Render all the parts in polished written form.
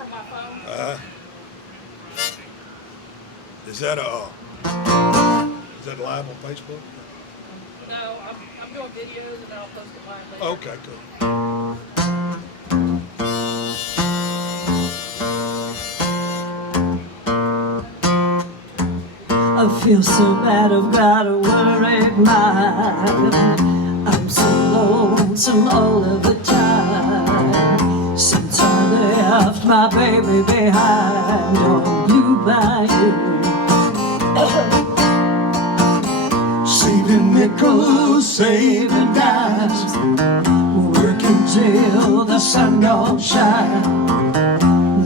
from my phone. Is that live on Facebook? No, I'm doing videos and then I'll post it live later. Okay, cool. I feel so bad, I've got a worried mind. I'm so lonesome all of the time. Since I left my baby behind on Blue Bayou. Saving nickels, saving dimes, working till the sun don't shine.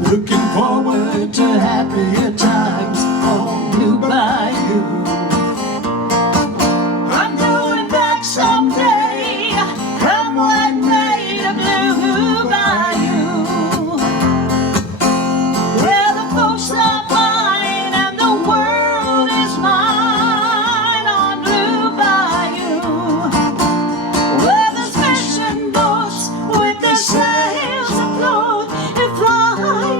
Looking forward to happier times on Blue Bayou. I'm going back someday, come what may, to Blue Bayou, where the folks are fine and the world is mine. On Blue Bayou, where there's fishing boats with their sails afloat. If I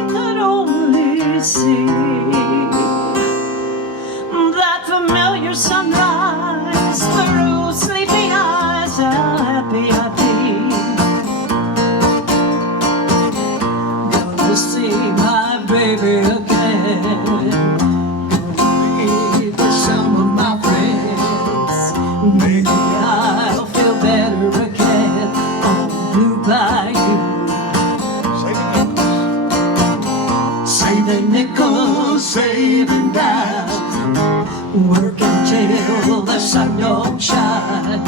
could only see that familiar sunrise through sleepy eyes, how happy I'd be. Gonna see my baby again, gonna be with some of my friends. Maybe I'll feel better again on Blue Bayou. Saving nickels, saving dimes, working till the sun don't shine.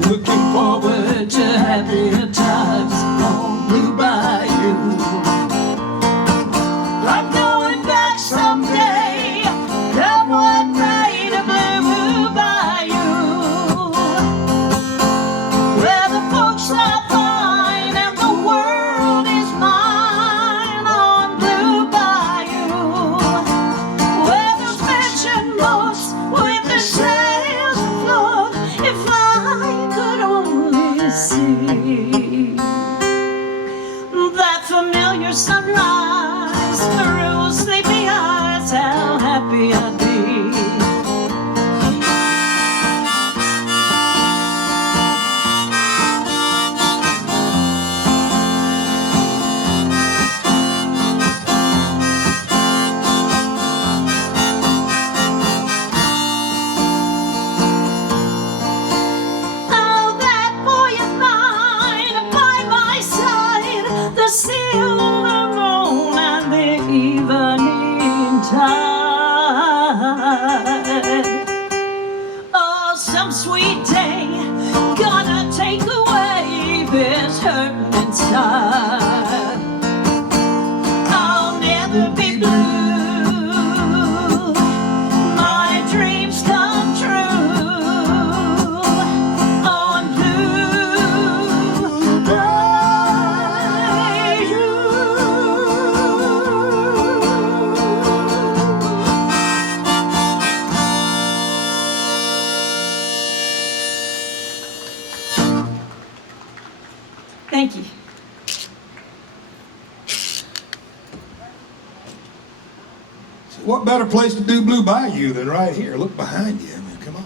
Looking forward to happier times on Blue Bayou. I'm going back someday, come what may, to Blue Bayou, where the folks are fine and the world is mine. On Blue Bayou, where there's fishing boats with their sails afloat. If I could only see that familiar sunrise through sleepy eyes, how happy I'd be. The silver moon and the evening tide. Oh, some sweet day gonna take away this hurt inside. I'll never be blue, my dreams come true on Blue Bayou. Thank you. What better place to do Blue Bayou than right here? Look behind you. I mean, come on.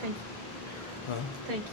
Thank you. Thank you.